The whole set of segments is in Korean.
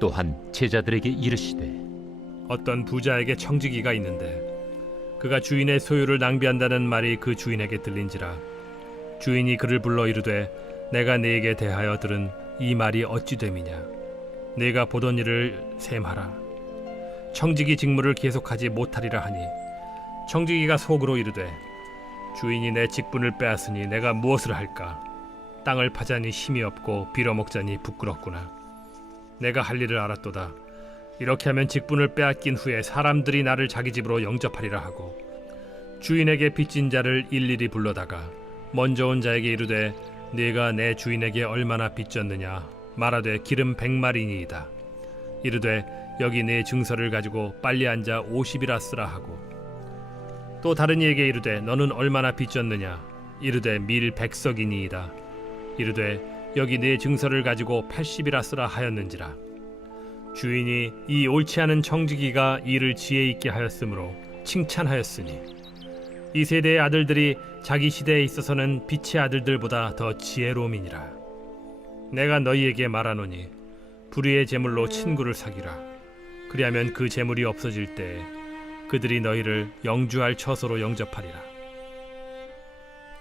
또한 제자들에게 이르시되 어떤 부자에게 청지기가 있는데 그가 주인의 소유를 낭비한다는 말이 그 주인에게 들린지라. 주인이 그를 불러 이르되 내가 네게 대하여 들은 이 말이 어찌 됨이냐. 네가 보던 일을 셈하라. 청지기 직무를 계속하지 못하리라 하니 청지기가 속으로 이르되 주인이 내 직분을 빼앗으니 내가 무엇을 할까. 땅을 파자니 힘이 없고 빌어먹자니 부끄럽구나. 내가 할 일을 알았도다. 이렇게 하면 직분을 빼앗긴 후에 사람들이 나를 자기 집으로 영접하리라 하고 주인에게 빚진 자를 일일이 불러다가 먼저 온 자에게 이르되 네가 내 주인에게 얼마나 빚졌느냐 말하되 기름 100마리니이다. 이르되 여기 네 증서를 가지고 빨리 앉아 50이라 쓰라 하고 또 다른 이에게 이르되 너는 얼마나 빚졌느냐 이르되 밀 100석이니이다. 이르되 여기 네 증서를 가지고 80이라 쓰라 하였는지라. 주인이 이 옳지 않은 청지기가 일을 지혜 있게 하였으므로 칭찬하였으니 이 세대의 아들들이 자기 시대에 있어서는 빛의 아들들보다 더 지혜로움이니라. 내가 너희에게 말하노니 불의의 재물로 친구를 사귀라. 그리하면 그 재물이 없어질 때에 그들이 너희를 영주할 처소로 영접하리라.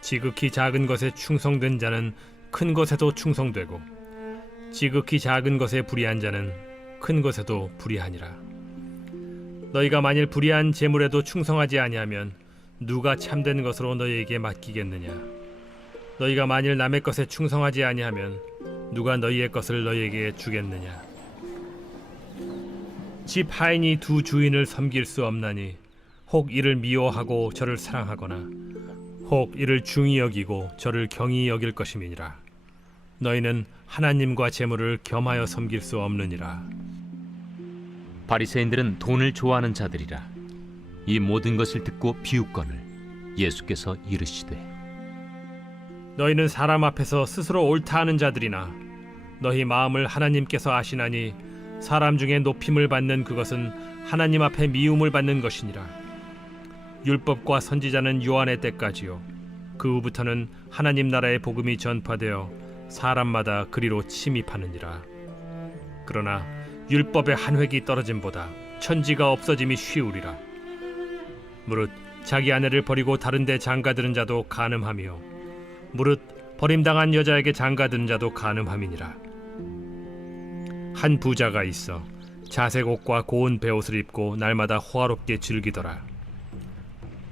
지극히 작은 것에 충성된 자는 큰 것에도 충성되고 지극히 작은 것에 불의한 자는 큰 것에도 불의하니라. 너희가 만일 불의한 재물에도 충성하지 아니하면 누가 참된 것으로 너희에게 맡기겠느냐. 너희가 만일 남의 것에 충성하지 아니하면 누가 너희의 것을 너희에게 주겠느냐. 집 하인이 두 주인을 섬길 수 없나니 혹 이를 미워하고 저를 사랑하거나 혹 이를 중히 여기고 저를 경히 여길 것임이니라. 너희는 하나님과 재물을 겸하여 섬길 수 없느니라. 바리새인들은 돈을 좋아하는 자들이라. 이 모든 것을 듣고 비웃거늘 예수께서 이르시되 너희는 사람 앞에서 스스로 옳다 하는 자들이나 너희 마음을 하나님께서 아시나니 사람 중에 높임을 받는 그것은 하나님 앞에 미움을 받는 것이니라. 율법과 선지자는 요한의 때까지요 그 후부터는 하나님 나라의 복음이 전파되어 사람마다 그리로 침입하느니라. 그러나 율법의 한 획이 떨어짐보다 천지가 없어짐이 쉬우리라. 무릇 자기 아내를 버리고 다른 데 장가드는 자도 간음하며 무릇 버림당한 여자에게 장가드는 자도 간음함이니라. 한 부자가 있어 자색 옷과 고운 베옷을 입고 날마다 호화롭게 즐기더라.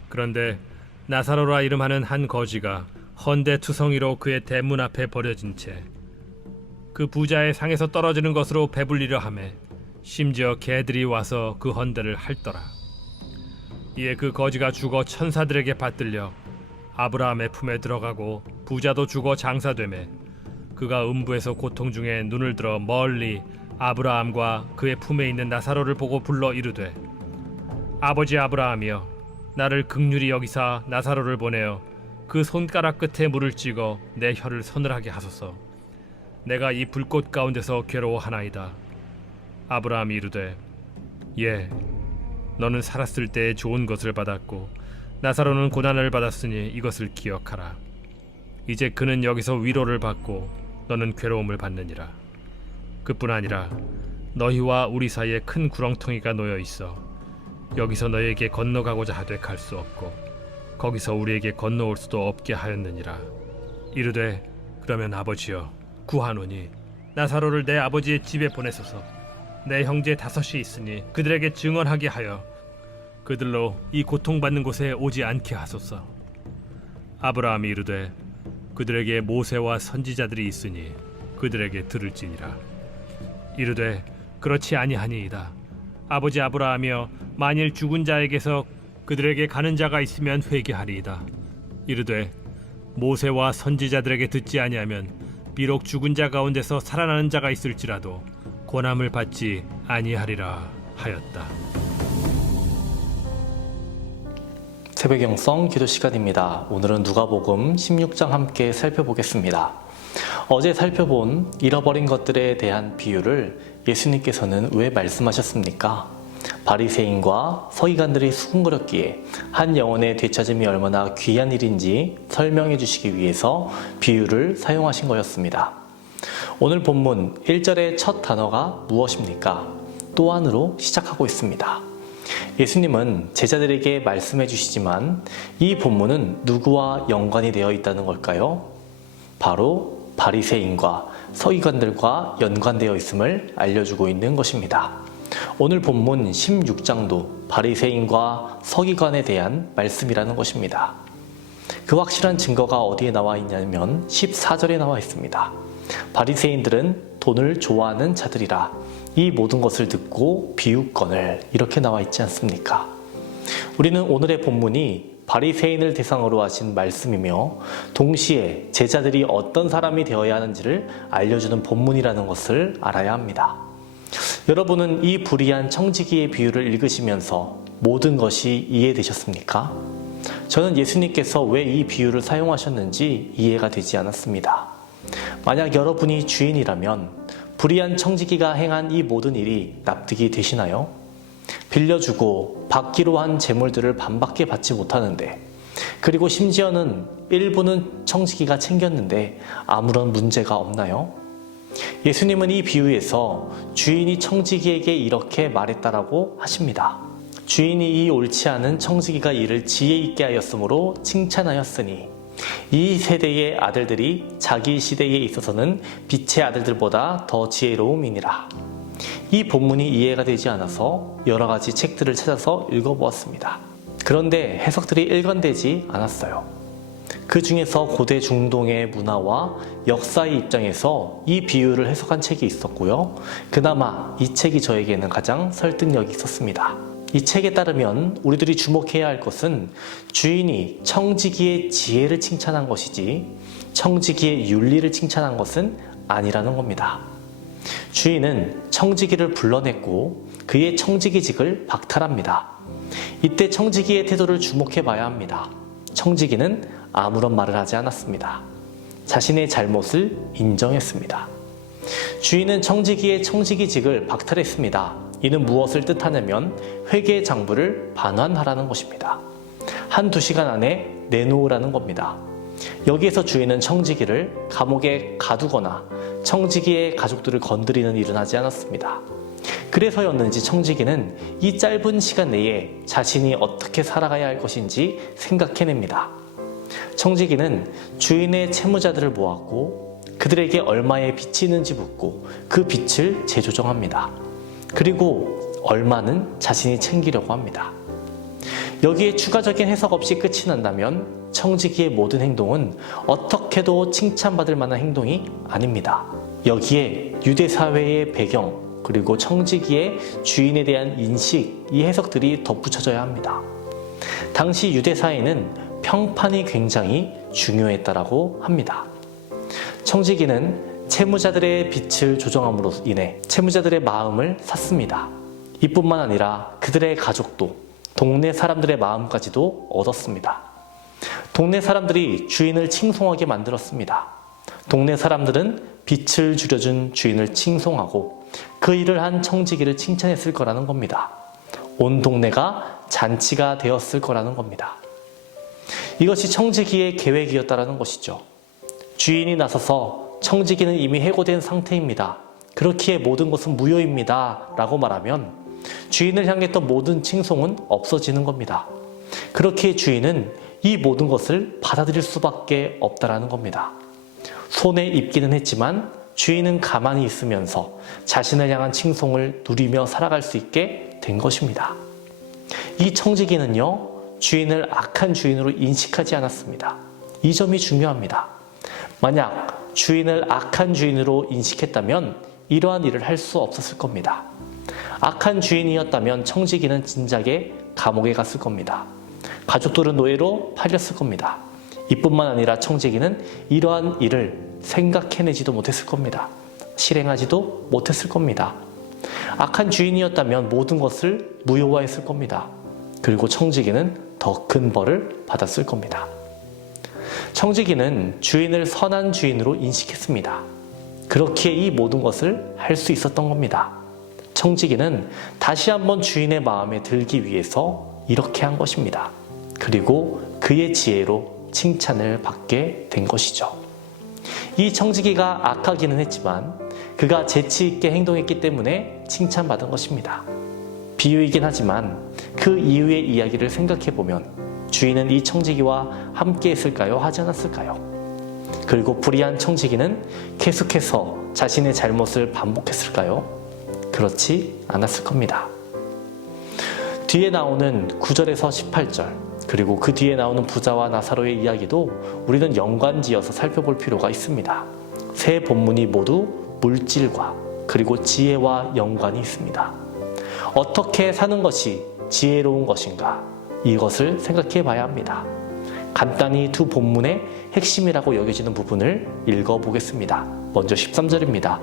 그런데 나사로라 이름하는 한 거지가 헌데 투성이로 그의 대문 앞에 버려진 채 그 부자의 상에서 떨어지는 것으로 배불리려 하매 심지어 개들이 와서 그 헌데를 핥더라. 이에 그 거지가 죽어 천사들에게 받들려 아브라함의 품에 들어가고 부자도 죽어 장사되매 그가 음부에서 고통 중에 눈을 들어 멀리 아브라함과 그의 품에 있는 나사로를 보고 불러 이르되 아버지 아브라함이여 나를 긍휼히 여기사 나사로를 보내어 그 손가락 끝에 물을 찍어 내 혀를 서늘하게 하소서. 내가 이 불꽃 가운데서 괴로워하나이다. 아브라함이 이르되 예 너는 살았을 때에 좋은 것을 받았고 나사로는 고난을 받았으니 이것을 기억하라. 이제 그는 여기서 위로를 받고 너는 괴로움을 받느니라. 그뿐 아니라 너희와 우리 사이에 큰 구렁텅이가 놓여 있어 여기서 너희에게 건너가고자 하되 갈 수 없고 거기서 우리에게 건너올 수도 없게 하였느니라. 이르되 그러면 아버지여 구하노니 나사로를 내 아버지의 집에 보내소서. 내 형제 5이 있으니 그들에게 증언하게 하여 그들로 이 고통받는 곳에 오지 않게 하소서. 아브라함이 이르되 그들에게 모세와 선지자들이 있으니 그들에게 들을지니라. 이르되 그렇지 아니하니이다. 아버지 아브라함이여 만일 죽은 자에게서 그들에게 가는 자가 있으면 회개하리이다. 이르되 모세와 선지자들에게 듣지 아니하면 비록 죽은 자 가운데서 살아나는 자가 있을지라도 고난을 받지 아니하리라 하였다. 새벽 영성 기도 시간입니다. 오늘은 누가복음 16장 함께 살펴보겠습니다. 어제 살펴본 잃어버린 것들에 대한 비유를 예수님께서는 왜 말씀하셨습니까? 바리새인과 서기관들이 수군거렸기에 한 영혼의 되찾음이 얼마나 귀한 일인지 설명해 주시기 위해서 비유를 사용하신 거였습니다. 오늘 본문 1절의 첫 단어가 무엇입니까? 또한으로 시작하고 있습니다. 예수님은 제자들에게 말씀해 주시지만 이 본문은 누구와 연관이 되어 있다는 걸까요? 바로 바리새인과 서기관들과 연관되어 있음을 알려주고 있는 것입니다. 오늘 본문 16장도 바리새인과 서기관에 대한 말씀이라는 것입니다. 그 확실한 증거가 어디에 나와 있냐면 14절에 나와 있습니다. 바리새인들은 돈을 좋아하는 자들이라 이 모든 것을 듣고 비웃거늘, 이렇게 나와 있지 않습니까? 우리는 오늘의 본문이 바리새인을 대상으로 하신 말씀이며 동시에 제자들이 어떤 사람이 되어야 하는지를 알려주는 본문이라는 것을 알아야 합니다. 여러분은 이 불의한 청지기의 비유를 읽으시면서 모든 것이 이해되셨습니까? 저는 예수님께서 왜 이 비유를 사용하셨는지 이해가 되지 않았습니다. 만약 여러분이 주인이라면 불의한 청지기가 행한 이 모든 일이 납득이 되시나요? 빌려주고 받기로 한 재물들을 반밖에 받지 못하는데, 그리고 심지어는 일부는 청지기가 챙겼는데 아무런 문제가 없나요? 예수님은 이 비유에서 주인이 청지기에게 이렇게 말했다라고 하십니다. 주인이 이 옳지 않은 청지기가 이를 지혜 있게 하였으므로 칭찬하였으니 이 세대의 아들들이 자기 시대에 있어서는 빛의 아들들보다 더 지혜로움이니라. 이 본문이 이해가 되지 않아서 여러 가지 책들을 찾아서 읽어보았습니다. 그런데 해석들이 일관되지 않았어요. 그 중에서 고대 중동의 문화와 역사의 입장에서 이 비유를 해석한 책이 있었고요. 그나마 이 책이 저에게는 가장 설득력이 있었습니다. 이 책에 따르면 우리들이 주목해야 할 것은 주인이 청지기의 지혜를 칭찬한 것이지 청지기의 윤리를 칭찬한 것은 아니라는 겁니다. 주인은 청지기를 불러냈고 그의 청지기직을 박탈합니다. 이때 청지기의 태도를 주목해 봐야 합니다. 청지기는 아무런 말을 하지 않았습니다. 자신의 잘못을 인정했습니다. 주인은 청지기의 청지기직을 박탈했습니다. 이는 무엇을 뜻하냐면 회계 장부를 반환하라는 것입니다. 한두 시간 안에 내놓으라는 겁니다. 여기에서 주인은 청지기를 감옥에 가두거나 청지기의 가족들을 건드리는 일은 하지 않았습니다. 그래서였는지 청지기는 이 짧은 시간 내에 자신이 어떻게 살아가야 할 것인지 생각해냅니다. 청지기는 주인의 채무자들을 모았고 그들에게 얼마의 빚이 있는지 묻고 그 빚을 재조정합니다. 그리고 얼마는 자신이 챙기려고 합니다. 여기에 추가적인 해석 없이 끝이 난다면 청지기의 모든 행동은 어떻게도 칭찬받을 만한 행동이 아닙니다. 여기에 유대 사회의 배경, 그리고 청지기의 주인에 대한 인식, 이 해석들이 덧붙여져야 합니다. 당시 유대 사회는 평판이 굉장히 중요했다라고 합니다. 청지기는 채무자들의 빚을 조정함으로 인해 채무자들의 마음을 샀습니다. 이뿐만 아니라 그들의 가족도, 동네 사람들의 마음까지도 얻었습니다. 동네 사람들이 주인을 칭송하게 만들었습니다. 동네 사람들은 빚을 줄여준 주인을 칭송하고 그 일을 한 청지기를 칭찬했을 거라는 겁니다. 온 동네가 잔치가 되었을 거라는 겁니다. 이것이 청지기의 계획이었다라는 것이죠. 주인이 나서서 청지기는 이미 해고된 상태입니다. 그렇기에 모든 것은 무효입니다. 라고 말하면 주인을 향했던 모든 칭송은 없어지는 겁니다. 그렇기에 주인은 이 모든 것을 받아들일 수밖에 없다라는 겁니다. 손에 입기는 했지만 주인은 가만히 있으면서 자신을 향한 칭송을 누리며 살아갈 수 있게 된 것입니다. 이 청지기는요, 주인을 악한 주인으로 인식하지 않았습니다. 이 점이 중요합니다. 만약 주인을 악한 주인으로 인식했다면 이러한 일을 할 수 없었을 겁니다. 악한 주인이었다면 청지기는 진작에 감옥에 갔을 겁니다. 가족들은 노예로 팔렸을 겁니다. 이뿐만 아니라 청지기는 이러한 일을 생각해내지도 못했을 겁니다. 실행하지도 못했을 겁니다. 악한 주인이었다면 모든 것을 무효화했을 겁니다. 그리고 청지기는 더 큰 벌을 받았을 겁니다. 청지기는 주인을 선한 주인으로 인식했습니다. 그렇기에 이 모든 것을 할 수 있었던 겁니다. 청지기는 다시 한번 주인의 마음에 들기 위해서 이렇게 한 것입니다. 그리고 그의 지혜로 칭찬을 받게 된 것이죠. 이 청지기가 악하기는 했지만 그가 재치 있게 행동했기 때문에 칭찬받은 것입니다. 비유이긴 하지만 그 이후의 이야기를 생각해보면 주인은 이 청지기와 함께 했을까요? 하지 않았을까요? 그리고 불의한 청지기는 계속해서 자신의 잘못을 반복했을까요? 그렇지 않았을 겁니다. 뒤에 나오는 9절에서 18절 그리고 그 뒤에 나오는 부자와 나사로의 이야기도 우리는 연관지어서 살펴볼 필요가 있습니다. 세 본문이 모두 물질과 그리고 지혜와 연관이 있습니다. 어떻게 사는 것이 지혜로운 것인가? 이것을 생각해 봐야 합니다. 간단히 두 본문의 핵심이라고 여겨지는 부분을 읽어보겠습니다. 먼저 13절입니다.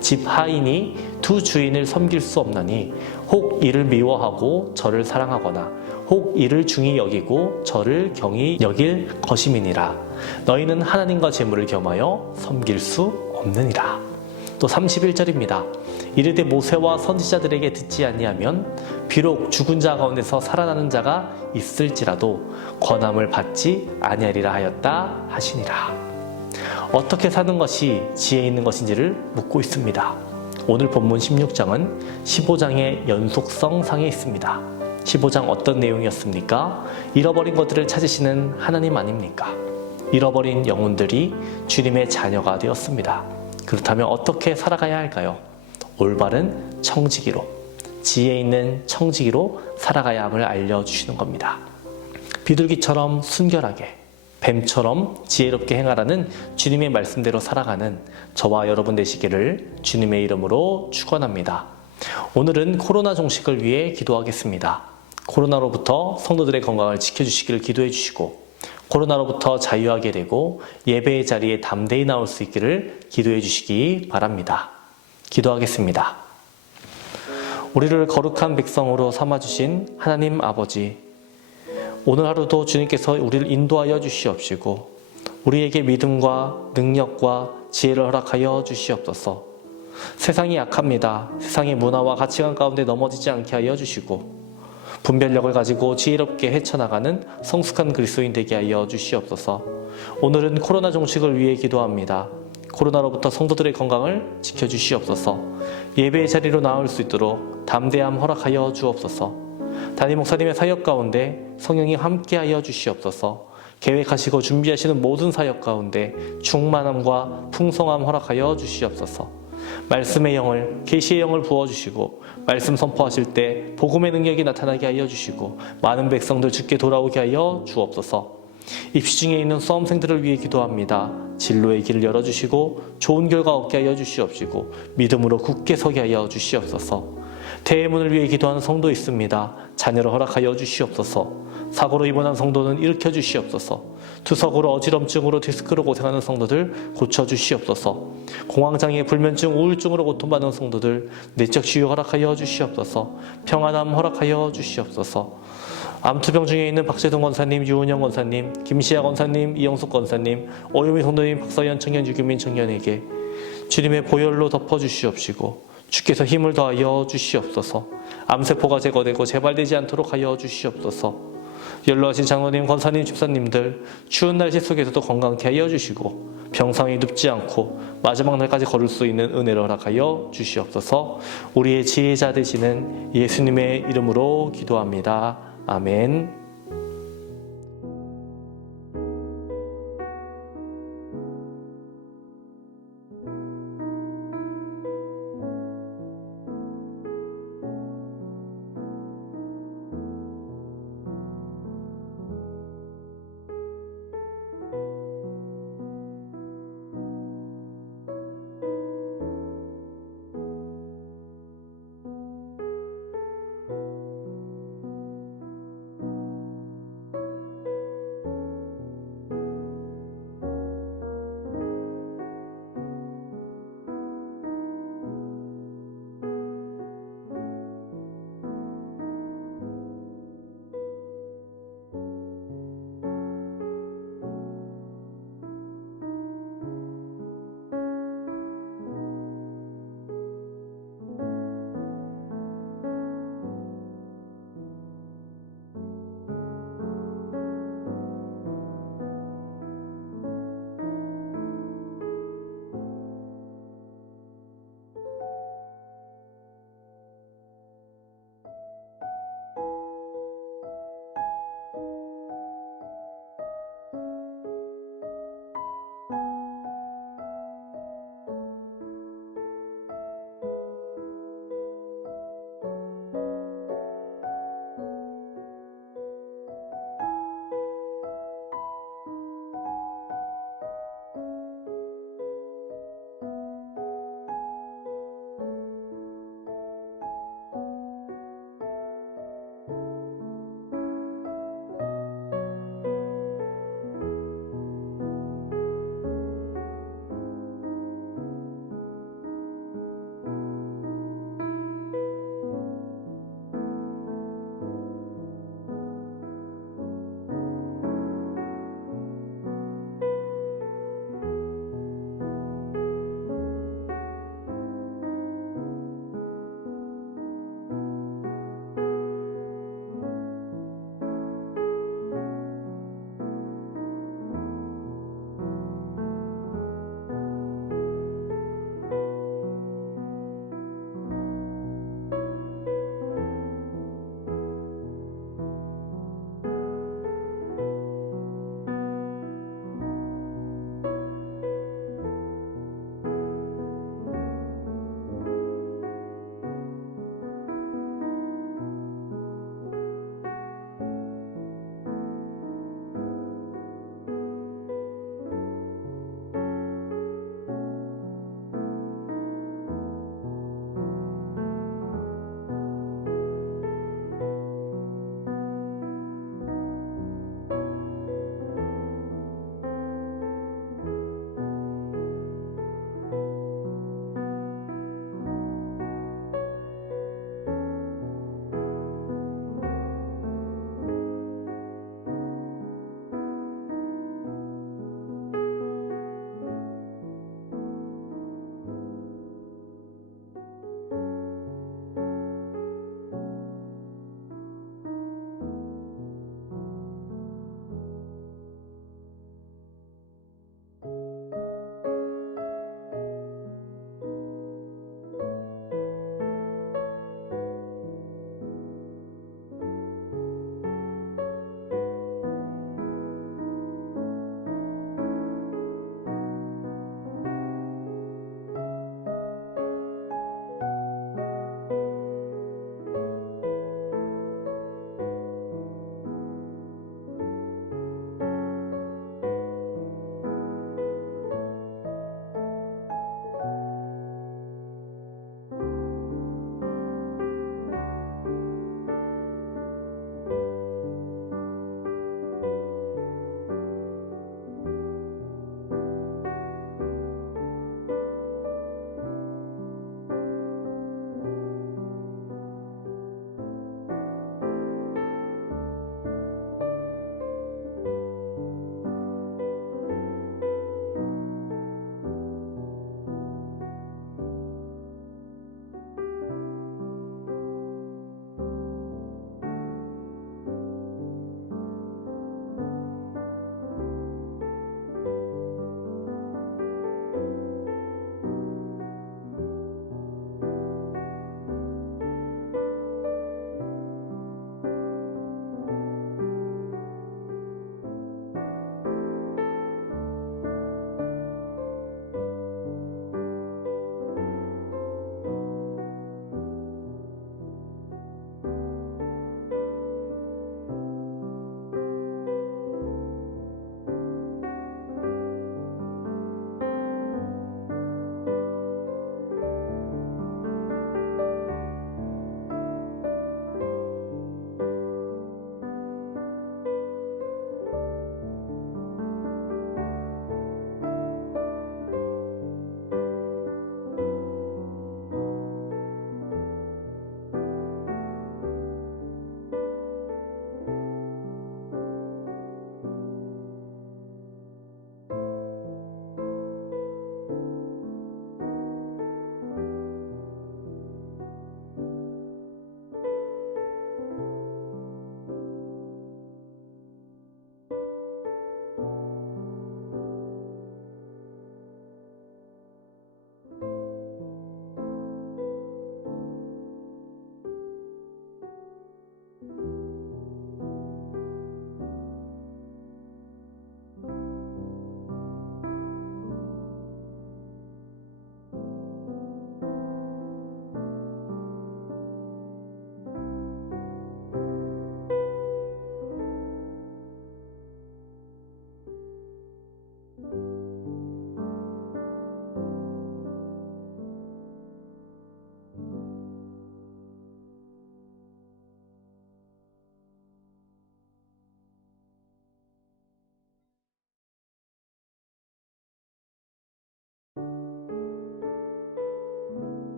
집 하인이 두 주인을 섬길 수 없나니 혹 이를 미워하고 저를 사랑하거나 혹 이를 중히 여기고 저를 경히 여길 것임이니라. 너희는 하나님과 재물을 겸하여 섬길 수 없느니라. 또 31절입니다. 이르되 모세와 선지자들에게 듣지 아니하면 비록 죽은 자 가운데서 살아나는 자가 있을지라도 권함을 받지 아니하리라 하였다 하시니라. 어떻게 사는 것이 지혜 있는 것인지를 묻고 있습니다. 오늘 본문 16장은 15장의 연속성상에 있습니다. 15장 어떤 내용이었습니까? 잃어버린 것들을 찾으시는 하나님 아닙니까? 잃어버린 영혼들이 주님의 자녀가 되었습니다. 그렇다면 어떻게 살아가야 할까요? 올바른 청지기로, 지혜 있는 청지기로 살아가야 함을 알려주시는 겁니다. 비둘기처럼 순결하게, 뱀처럼 지혜롭게 행하라는 주님의 말씀대로 살아가는 저와 여러분 되시기를 주님의 이름으로 축원합니다. 오늘은 코로나 종식을 위해 기도하겠습니다. 코로나로부터 성도들의 건강을 지켜주시기를 기도해 주시고 코로나로부터 자유하게 되고 예배의 자리에 담대히 나올 수 있기를 기도해 주시기 바랍니다. 기도하겠습니다. 우리를 거룩한 백성으로 삼아주신 하나님 아버지, 오늘 하루도 주님께서 우리를 인도하여 주시옵시고 우리에게 믿음과 능력과 지혜를 허락하여 주시옵소서. 세상이 약합니다. 세상의 문화와 가치관 가운데 넘어지지 않게 하여 주시고 분별력을 가지고 지혜롭게 헤쳐나가는 성숙한 그리스도인 되게 하여 주시옵소서. 오늘은 코로나 종식을 위해 기도합니다. 코로나로부터 성도들의 건강을 지켜주시옵소서. 예배의 자리로 나올 수 있도록 담대함 허락하여 주옵소서. 담임 목사님의 사역 가운데 성령이 함께하여 주시옵소서. 계획하시고 준비하시는 모든 사역 가운데 충만함과 풍성함 허락하여 주시옵소서. 말씀의 영을, 계시의 영을 부어주시고 말씀 선포하실 때 복음의 능력이 나타나게 하여 주시고 많은 백성들 주께 돌아오게 하여 주옵소서. 입시 중에 있는 수험생들을 위해 기도합니다. 진로의 길을 열어주시고 좋은 결과 얻게 하여 주시옵시고 믿음으로 굳게 서게 하여 주시옵소서. 대문을 위해 기도하는 성도 있습니다. 자녀를 허락하여 주시옵소서. 사고로 입원한 성도는 일으켜 주시옵소서. 투석으로 어지럼증으로 디스크로 고생하는 성도들 고쳐주시옵소서. 공황장애, 불면증, 우울증으로 고통받는 성도들 내적 치유 허락하여 주시옵소서. 평안함 허락하여 주시옵소서. 암투병 중에 있는 박재동 권사님, 유은영 권사님, 김시아 권사님, 이영숙 권사님, 오유미 성도님, 박서연 청년, 유규민 청년에게 주님의 보혈로 덮어주시옵시고 주께서 힘을 더하여 주시옵소서. 암세포가 제거되고 재발되지 않도록 하여 주시옵소서. 연로하신 장로님, 권사님, 집사님들 추운 날씨 속에서도 건강케 하여 주시고 병상에 눕지 않고 마지막 날까지 걸을 수 있는 은혜를 허락하여 주시옵소서. 우리의 지혜자 되시는 예수님의 이름으로 기도합니다. 아멘.